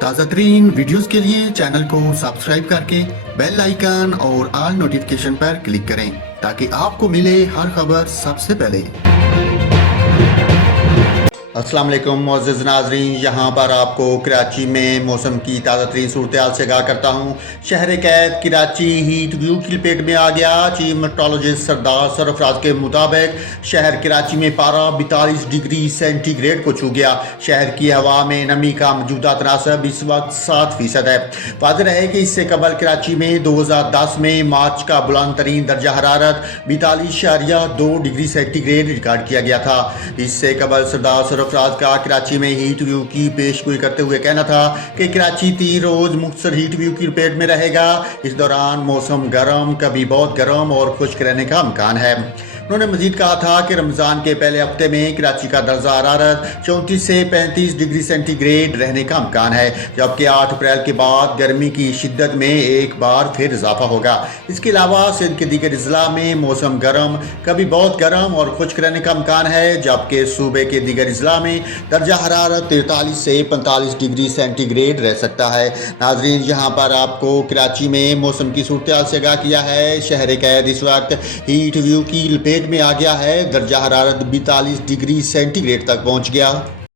تازہ ترین ویڈیوز کے لیے چینل کو سبسکرائب کر کے بیل آئیکن اور آل نوٹیفیکیشن پر کلک کریں تاکہ آپ کو ملے ہر خبر سب سے پہلے۔ السلام علیکم معزز ناظرین، یہاں پر آپ کو کراچی میں موسم کی تازہ ترین صورتحال سے آگاہ کرتا ہوں۔ شہر قید کراچی ہیٹ ویو کی لپیٹ میں آ گیا۔ چیف میٹرولوجسٹ سردار سرفراز کے مطابق شہر کراچی میں پارہ 42 ڈگری سینٹی گریڈ کو چھو گیا۔ شہر کی ہوا میں نمی کا موجودہ تناسب اس وقت 7% ہے۔ واضح ہے کہ اس سے قبل کراچی میں 2010 میں مارچ کا بلند ترین درجہ حرارت 42.2 ڈگری سینٹی گریڈ ریکارڈ کیا گیا تھا۔ اس سے قبل سردار سرفراز کا کراچی میں ہیٹ ویو کی پیش گوئی کرتے ہوئے کہنا تھا کہ کراچی 3 روز مختصر ہیٹ ویو کی لپیٹ میں رہے گا۔ اس دوران موسم گرم، کبھی بہت گرم اور خشک رہنے کا امکان ہے۔ انہوں نے مزید کہا تھا کہ رمضان کے پہلے ہفتے میں کراچی کا درجہ حرارت 34 سے 35 ڈگری سینٹی گریڈ رہنے کا امکان ہے، جبکہ 8 اپریل کے بعد گرمی کی شدت میں ایک بار پھر اضافہ ہوگا۔ اس کے علاوہ سندھ کے دیگر اضلاع میں موسم گرم، کبھی بہت گرم اور خشک رہنے کا امکان ہے، جبکہ صوبے کے دیگر اضلاع میں درجہ حرارت 43 سے 45 ڈگری سینٹی گریڈ رہ سکتا ہے۔ ناظرین، یہاں پر آپ کو کراچی میں موسم کی صورتحال سے آگاہ کیا ہے۔ شہر قید اس وقت ہیٹ ویو کی لپیٹ میں آ گیا ہے۔ درجہ حرارت 42 ڈگری سینٹی گریڈ تک پہنچ گیا۔